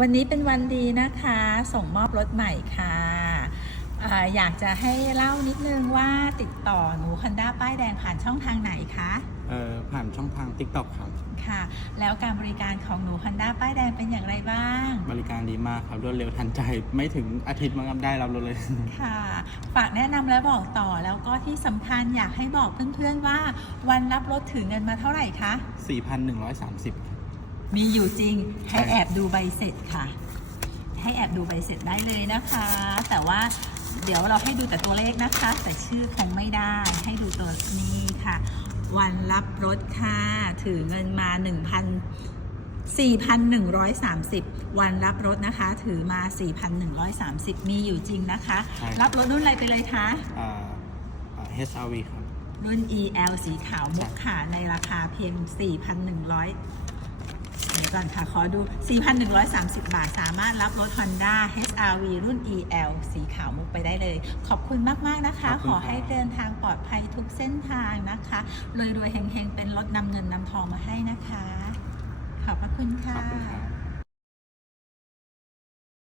วันนี้เป็นวันดีนะคะ ส่งมอบรถใหม่ค่ะอาอยากจะให้เล่านิดนึงว่าติดต่อหนูคันด้าป้ายแดงผ่านช่องทางไหนคะเอ่อผ่านช่องทาง TikTok ครับ ค่ะ แล้วการบริการของหนูคันด้าป้ายแดงเป็นอย่างไรบ้าง บริการดีมากครับรวดเร็วทันใจไม่ถึงอาทิตย์มั้งครับได้รับรถเลย ค่ะ ฝากแนะนำและบอกต่อแล้วก็ที่สำคัญอยากให้บอกเพื่อนๆว่า วันรับรถถือเงินมาเท่าไหร่คะ 4,130 มีอยู่จริงให้ใช่แอบดูใบเสร็จค่ะ ให้แอบดูใบเสร็จได้เลยนะคะ แต่ว่าเดี๋ยวเราให้ดูแต่ตัวเลขนะคะ แต่ชื่อคงไม่ได้ให้ดูตัวนี้ค่ะ วันรับรถค่ะถือเงินมา 1,000 4,130 วันรับรถนะคะ ถือมา 4,130 มีอยู่จริงนะคะ ใช่รับรถรุ่นอะไรไปเลยคะ อ่าอ่า HRV ครับ รุ่น EL สีขาวมุกค่ะในราคาเพียง4,100เดี๋ยว ก่อนค่ะขอดู 4,130 บาท สามารถรับรถ Honda HRV รุ่น EL สีขาวมุกไปได้เลย ขอบคุณมาก ๆ นะคะ ขอบคุณขอให้ครับเดินทางปลอดภัยทุกเส้นทางนะคะรวยๆเฮงๆ เป็นรถนำเงินนำทองมาให้นะคะ